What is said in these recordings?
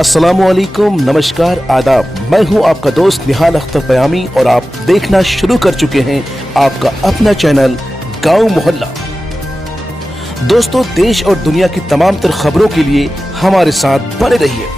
अस्सलामुअलैकुम, नमस्कार, आदाब। मैं हूं आपका दोस्त निहाल अख्तर पयामी और आप देखना शुरू कर चुके हैं आपका अपना चैनल गांव मोहल्ला। दोस्तों, देश और दुनिया की तमाम तर खबरों के लिए हमारे साथ बने रहिए।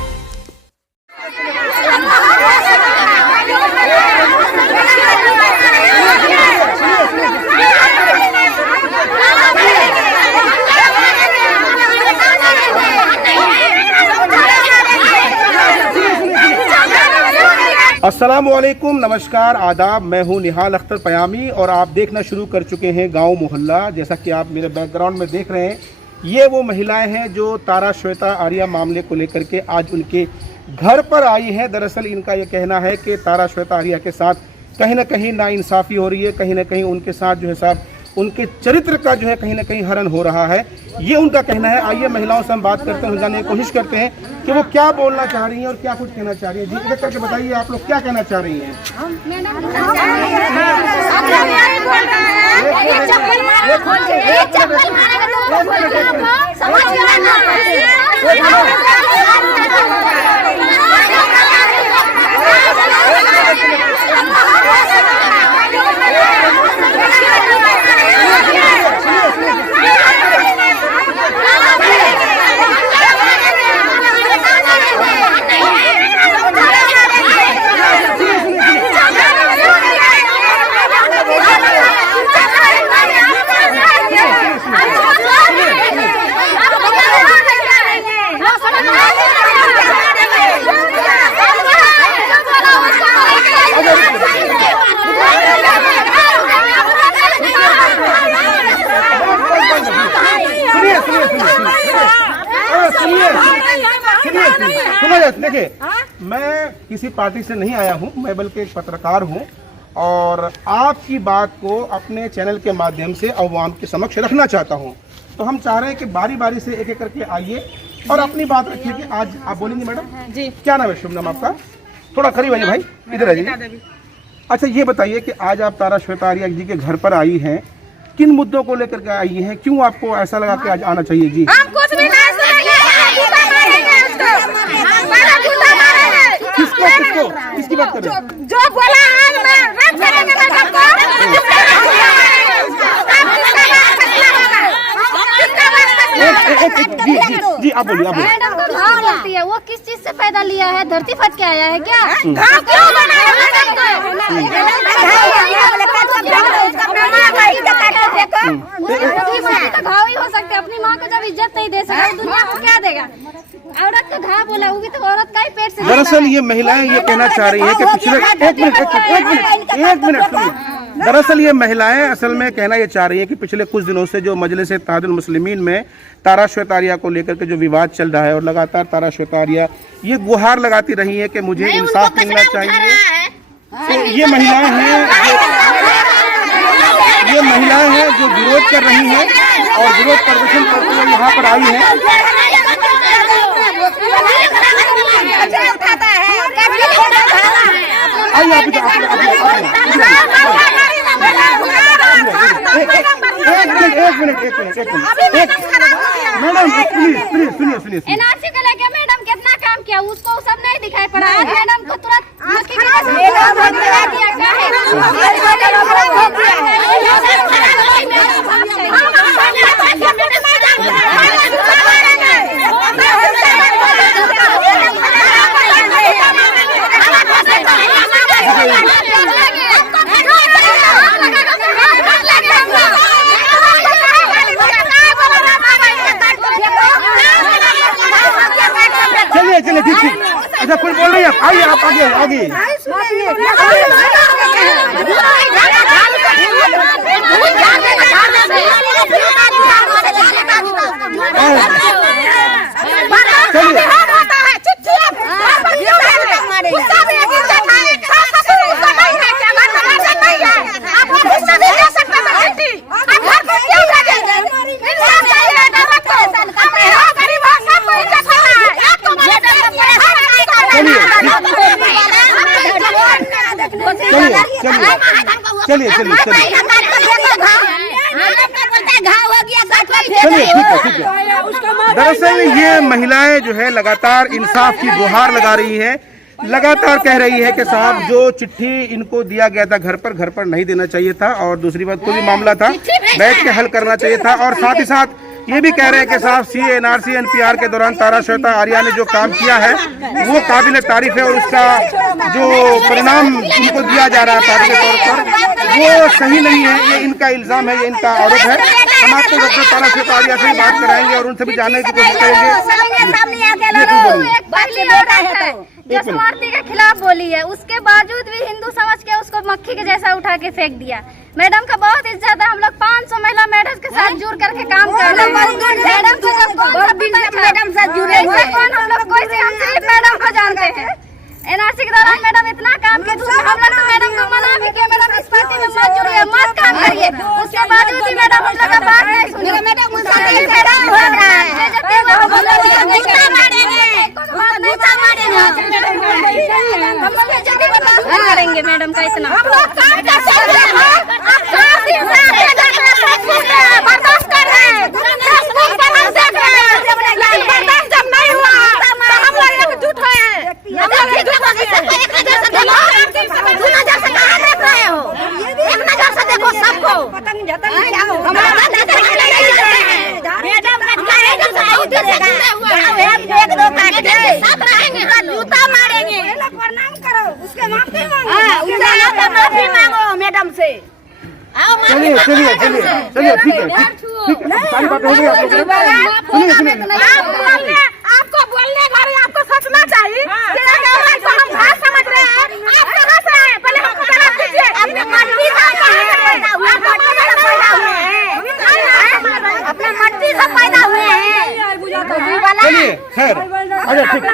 अस्सलामुअलैकुम, नमस्कार, आदाब। मैं हूं निहाल अख्तर पयामी और आप देखना शुरू कर चुके हैं गांव मोहल्ला। जैसा कि आप मेरे बैकग्राउंड में देख रहे हैं, ये वो महिलाएं हैं जो तारा श्वेता आर्या मामले को लेकर के आज उनके घर पर आई हैं। दरअसल इनका ये कहना है कि तारा श्वेता आर्या के साथ कहीं ना कहीं नाइंसाफ़ी हो रही है, कहीं ना कहीं उनके साथ जो है साहब उनके चरित्र का जो है कहीं ना कहीं हनन हो रहा है, ये उनका कहना है। आइए महिलाओं से हम बात करते हैं, जानने की कोशिश करते हैं कि वो क्या बोलना चाह रही हैं और क्या कुछ कहना चाह रही हैं। जी, एक करके बताइए, आप लोग क्या कहना चाह रही हैं? देखिए, मैं किसी पार्टी से नहीं आया हूं, मैं बल्कि एक पत्रकार हूं और आपकी बात को अपने चैनल के माध्यम से अवाम के समक्ष रखना चाहता हूं। तो हम चाह रहे हैं कि बारी बारी से एक एक करके आइए और अपनी बात रखिए कि आज आप बोलेंगे। मैडम जी, क्या नाम है? शुभ नाम आपका? थोड़ा करीब आइए भाई, इधर आइए। अच्छा, ये बताइए कि आज आप तारा श्वेता आर्या जी के घर पर आई हैं, किन मुद्दों को लेकर के आई हैं? क्यों आपको ऐसा लगा कि आज आना चाहिए? जी, किसको किसको किसकी बात कर रहे हैं? जो बोला जी जी जी, आप बोलिए, आप बोलिए। मैडम को घाव लगती है, वो किस चीज से पैदा लिया है? धरती फट के आया है क्या? घाव क्यों बना है? घाव ही हो सकते। अपनी माँ को जब इज्जत नहीं दे सका, दुनिया को क्या देगा? औरत का घाव बोला, वो भी तो औरत का ही पेट से। दरअसल ये महिलाएं ये कहना चाह रही हैं कि पिछले एक मिनट सुनिए। दरअसल ये महिलाएं असल में कहना ये चाह रही हैं कि पिछले कुछ दिनों से जो मजलिस इत्तेहादुल मुस्लिमीन में तारा श्वेता आर्या को लेकर के जो विवाद चल रहा है और लगातार तारा श्वेता आर्या ये गुहार लगाती रही है कि मुझे इंसाफ मिलना चाहिए। तो ये महिलाएं हैं जो विरोध कर रही हैं और विरोध प्रदर्शन करते हुए यहाँ पर आई हैं। आइए, आप एक मिनट मैडम, प्लीज सुनिए। एनआरसी को लेके मैडम कितना काम किया, उसको सब नहीं दिखाई पड़ा। आज मैडम को तुरंत चलिए ठीक। अच्छा, कुछ बोल रही है? आइए, आप आगे। चलिए चलिए चलिए घाव हो गया, चलिए ठीक है ठीक है। दरअसल ये महिलाएं जो है लगातार इंसाफ की गुहार लगा रही हैं, लगातार कह रही है कि साहब जो चिट्ठी इनको दिया गया था घर पर नहीं देना चाहिए था, और दूसरी बात कोई भी मामला था बैठ के हल करना चाहिए था। और साथ ही साथ ये भी कह रहे हैं कि साहब CAA NRC NPR के दौरान तारा श्वेता आर्या ने जो काम किया है वो काबिल तारीफ है, और उसका जो परिणाम इनको दिया जा रहा है पार्टी के तौर पर वो सही नहीं है। ये इनका इल्जाम है, ये इनका आरोप है। हम आपको डॉक्टर तारा श्वेता आर्या से बात कराएंगे और उनसे भी जानने की कोशिश करेंगे। जसवार्थी के खिलाफ बोली है, उसके बावजूद भी हिंदू समझ के उसको मक्खी के जैसा उठा के फेंक दिया। मैडम का बहुत इज्जत है, हम लोग 500 महिला मैडम के साथ जुड़ करके काम कर रहे हैं। मैडम से जुड़े हुए हम लोग कोई से, हम सिर्फ मैडम को जानते हैं। NRC के दौरान मैडम इतना काम किया, हम लोग तो मैडम को मना भी किया, मैडम इस पार्टी में मत जुड़िए, मत काम करिए, उसके बावजूद भी मैडम हम लोग का बात नहीं सुनी। मैडम करेंगे मैडम का इतना बर्दाश्त कर रहे हैं, जब नहीं हुआ तो हम लोग एकजुट हुए हैं। देखो सबको जूता मारेंगे, प्रणाम करो, उसके माफी मांगो मैडम से। चलिए चलिए चलिए चलिए, ठीक है, ठीक है, सारी बात हो गई। आपको बोलने घरे आपको सोचना चाहिए कि हम भाषा समझ रहे हैं, आप कहाँ से आए, पहले हमको जवाब दीजिए। अपने मर्जी से पैदा हुए हैं। चलिए खैर, अच्छा ठीक,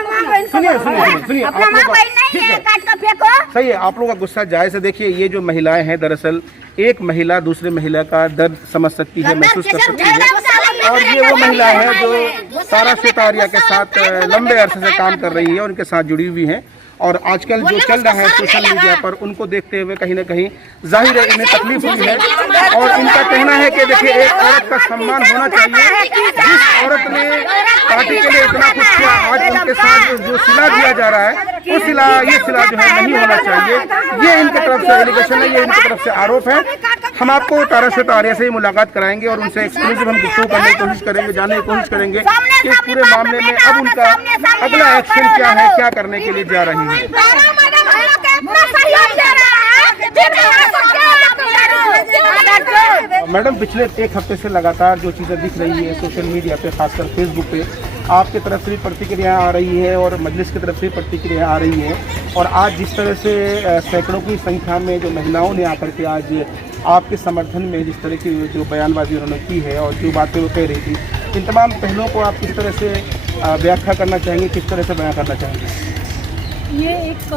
सुनिए अपना माँ बहन नहीं है, काट कर फेंको। सही है, आप लोगों का गुस्सा जायज है। देखिए ये जो महिलाएं हैं, दरअसल एक महिला दूसरे महिला का दर्द समझ सकती है, महसूस कर सकती है, और ये वो महिला है जो तारा श्वेता आर्या के साथ लंबे अरसे से काम कर रही है, उनके साथ जुड़ी हुई है। और आजकल जो चल रहा है सोशल मीडिया पर, उनको देखते हुए कहीं ना कहीं जाहिर है इन्हें तकलीफ हुई है। और इनका कहना है कि देखिए एक औरत का सम्मान होना चाहिए। जिस औरत ने पार्टी के लिए इतना कुछ किया, आज उनके साथ जो सिला दिया जा रहा है, वो सिला ये सिला जो है नहीं होना चाहिए। ये इनकी तरफ से एलिगेशन है, ये इनकी तरफ से आरोप है। हम आपको तारा श्वेता आर्या से ही मुलाकात कराएंगे और उनसे एक्सक्लूसिव हम गुफ्तगू करने की कोशिश करेंगे, जानने की कोशिश करेंगे कि इस पूरे मामले में अब उनका अगला एक्शन क्या है, क्या करने के लिए जा रही है। मैडम पिछले एक हफ्ते से लगातार जो चीज़ें दिख रही है सोशल मीडिया पे, खासकर फेसबुक पे, आपकी तरफ से भी प्रतिक्रिया आ रही है और मजलिस की तरफ से भी प्रतिक्रिया आ रही है। और आज जिस तरह से सैकड़ों की संख्या में जो महिलाओं ने आकर के आज आपके समर्थन में जिस तरह की जो बयानबाजी उन्होंने की है और जो बातें वो कह रही थी, इन तमाम पहलुओं को आप किस तरह से व्याख्या करना चाहेंगे, किस तरह से बयान करना चाहेंगे? ये एक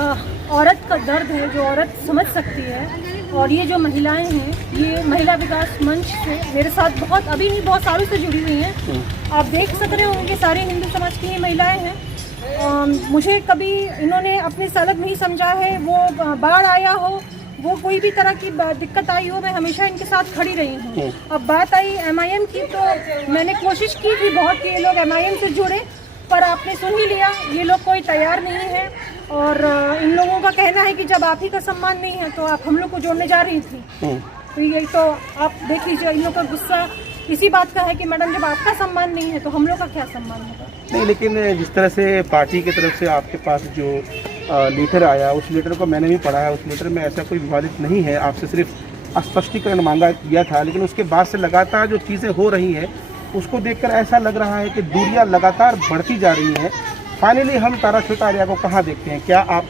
औरत का दर्द है जो औरत समझ सकती है। और ये जो महिलाएं हैं, ये महिला विकास मंच से मेरे साथ अभी नहीं बहुत सालों से जुड़ी हुई हैं। आप देख सक रहे होंगे सारे हिंदू समाज की ये महिलाएं हैं। मुझे कभी इन्होंने अपने से अलग नहीं समझा है, वो बाढ़ आया हो, वो कोई भी तरह की दिक्कत आई हो, मैं हमेशा इनके साथ खड़ी रही हूँ। अब बात आई MIM की, तो मैंने कोशिश की थी बहुत कि ये लोग MIM से जुड़े, पर आपने सुन ही लिया, ये लोग कोई तैयार नहीं है। और इन लोगों का कहना है कि जब आप ही का सम्मान नहीं है तो आप हम लोग को जोड़ने जा रही थी। तो ये तो आप देख लीजिए, इन लोगों का गुस्सा इसी बात का है कि मैडम जब आपका सम्मान नहीं है तो हम लोग का क्या सम्मान होगा। नहीं, लेकिन जिस तरह से पार्टी की तरफ से आपके पास जो लेटर आया, उस लेटर को मैंने भी पढ़ा है। उस लेटर में ऐसा कोई विवादित नहीं है, आपसे सिर्फ स्पष्टीकरण मांगा गया था। लेकिन उसके बाद से लगातार जो चीज़ें हो रही हैं उसको देखकर ऐसा लग रहा है कि दूरियां लगातार बढ़ती जा रही हैं। फाइनली हम तारा श्वेता आर्या को कहाँ देखते हैं? क्या आप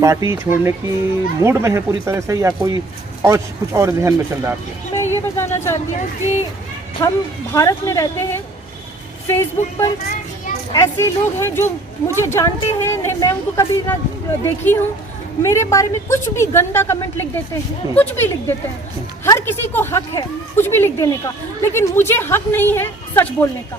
पार्टी छोड़ने की मूड में है पूरी तरह से, या कोई और कुछ और ध्यान में चल रहा है आपके? मैं ये बताना चाहती हूँ कि हम भारत में रहते हैं, फेसबुक पर ऐसे लोग हैं जो मुझे जानते हैं, मैं उनको कभी ना देखी हूँ, मेरे बारे में कुछ भी गंदा कमेंट लिख देते हैं, कुछ भी लिख देते हैं। हर किसी को हक है कुछ भी लिख देने का, लेकिन मुझे हक नहीं है सच बोलने का।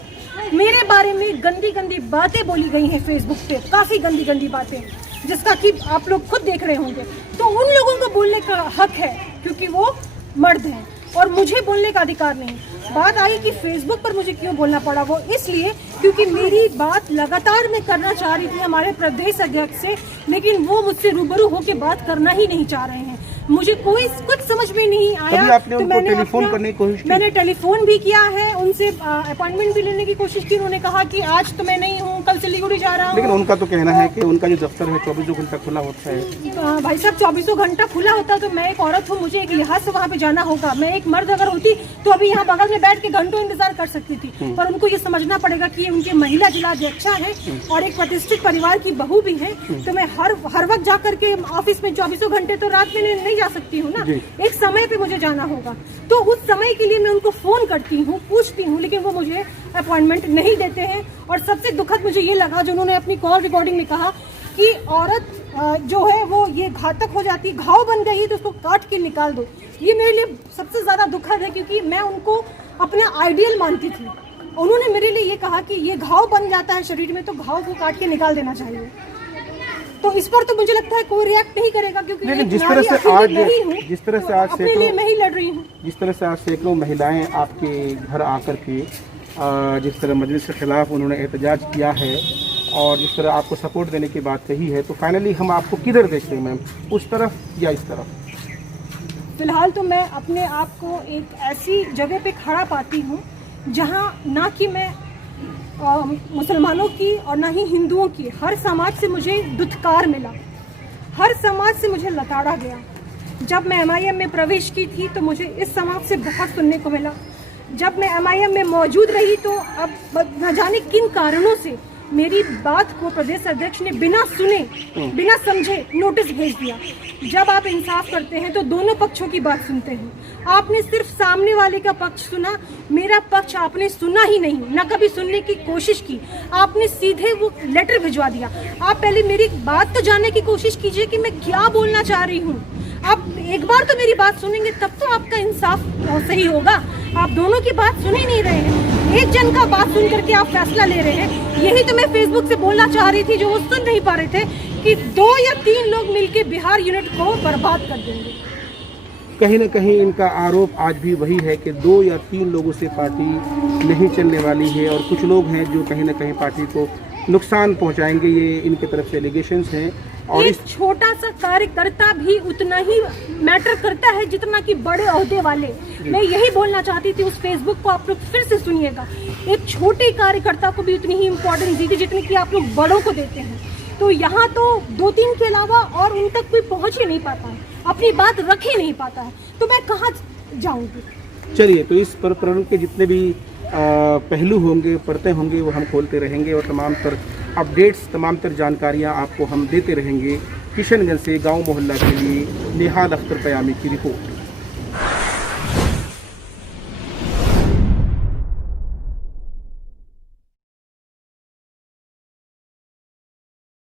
मेरे बारे में गंदी गंदी बातें बोली गई हैं फेसबुक पे, काफ़ी गंदी गंदी बातें, जिसका कि आप लोग खुद देख रहे होंगे। तो उन लोगों को बोलने का हक है क्योंकि वो मर्द हैं और मुझे बोलने का अधिकार नहीं। बात आई कि फेसबुक पर मुझे क्यों बोलना पड़ा, वो इसलिए क्योंकि मेरी बात लगातार मैं करना चाह रही थी हमारे प्रदेश अध्यक्ष से, लेकिन वो मुझसे रूबरू होकर बात करना ही नहीं चाह रहे हैं। मुझे कुछ समझ में नहीं आया। आपने उनको टेलीफोन करने की कोशिश की? मैंने टेलीफोन भी किया है, उनसे अपॉइंटमेंट भी लेने की कोशिश की। उन्होंने कहा कि आज तो मैं नहीं हूँ, कल सिलीगुड़ी जा रहा हूँ। लेकिन उनका तो कहना है कि उनका जो दफ्तर है 24 घंटा खुला होता है। भाई साहब 24 घंटा खुला होता तो मैं एक औरत हूँ, मुझे एक लिहाज से वहाँ पे जाना होगा। मैं एक मर्द अगर होती तो अभी यहाँ बगल में बैठ के घंटों इंतजार कर सकती थी, पर उनको ये समझना पड़ेगा कि उनके महिला जिलाध्यक्षा है और एक प्रतिष्ठित परिवार की बहू भी है, तो मैं हर वक्त जा करके ऑफिस में 24 घंटे तो रात में नहीं जा सकती हूँ ना, एक समय पे मुझे जाना होगा। तो उस समय के लिए मैं उनको फोन करती हूँ, पूछती हूँ, लेकिन वो मुझे अपॉइंटमेंट नहीं देते हैं। और सबसे दुखद मुझे ये लगा जो उन्होंने अपनी कॉल रिकॉर्डिंग में कहा कि औरत जो है वो ये घातक हो जाती है, घाव बन गई है तो उसको काट के निकाल दो। ये मेरे लिए सबसे ज्यादा दुखद है, क्योंकि मैं उनको अपना आइडियल मानती थी। उन्होंने मेरे लिए ये कहा कि ये घाव बन जाता है शरीर में तो घाव को काट के निकाल देना चाहिए। तो इस पर तो मुझे लगता है कोई रिएक्ट नहीं करेगा, क्योंकि लेकिन जिस तरह से आज अपने लिए मैं ही लड़ रही हूँ। जिस तरह से आज सैकड़ों महिलाएं आपके घर आकर के जिस तरह मजलिस के खिलाफ उन्होंने एहतजाज किया है और जिस तरह आपको सपोर्ट देने की बात कही है, तो फाइनली हम आपको किधर देखते हैं मैम, उस तरफ या इस तरफ? फिलहाल तो मैं अपने आप को एक ऐसी जगह पे खड़ा पाती हूँ जहाँ ना कि मैं मुसलमानों की और ना ही हिंदुओं की, हर समाज से मुझे दुत्कार मिला, हर समाज से मुझे लताड़ा गया। जब मैं MIM में प्रवेश की थी तो मुझे इस समाज से बहुत सुनने को मिला। जब मैं MIM में मौजूद रही तो अब न जाने किन कारणों से मेरी बात को प्रदेश अध्यक्ष ने बिना सुने बिना समझे नोटिस भेज दिया। जब आप इंसाफ करते हैं तो दोनों पक्षों की बात सुनते हैं। आपने सिर्फ सामने वाले का पक्ष सुना, मेरा पक्ष आपने सुना ही नहीं, ना कभी सुनने की कोशिश की। आपने सीधे वो लेटर भिजवा दिया। आप पहले मेरी बात तो जानने की कोशिश कीजिए कि मैं क्या बोलना चाह रही हूँ। आप एक बार तो मेरी बात सुनेंगे तब तो आपका इंसाफ सही होगा। आप दोनों की बात सुन ही नहीं रहे हैं, एक जन का बात सुन करके आप फैसला ले रहे हैं। यही तो मैं फेसबुक से बोलना चाह रही थी, जो वो सुन नहीं पा रहे थे, कि 2 या 3 लोग मिलके बिहार यूनिट को बर्बाद कर देंगे। कहीं न कहीं इनका आरोप आज भी वही है कि 2 या 3 लोगों से पार्टी नहीं चलने वाली है और कुछ लोग हैं जो कहीं न कहीं पार्टी को नुकसान पहुंचाएंगे। ये इनके तरफ से एलिगेशंस हैं। और एक छोटा सा कार्यकर्ता भी उतना ही मैटर करता है जितना कि बड़े ओहदे वाले। मैं यही बोलना चाहती थी, उस फेसबुक को आप लोग फिर से सुनिएगा। एक छोटे कार्यकर्ता को भी उतनी ही इम्पोर्टेंस दीजिए जितनी कि आप लोग बड़ों को देते हैं। तो यहाँ तो 2-3 के अलावा और उन तक कोई पहुँच ही नहीं पाता है, अपनी बात रख ही नहीं पाता है, तो मैं कहाँ जाऊँगी? चलिए, तो इस प्रकरण के जितने भी पहलू होंगे, परतें होंगे, वो हम खोलते रहेंगे और तमाम तर अपडेट्स, तमाम तर जानकारियाँ आपको हम देते रहेंगे। किशनगंज से गांव मोहल्ला के लिए निहाल अख्तर पयामी की रिपोर्ट।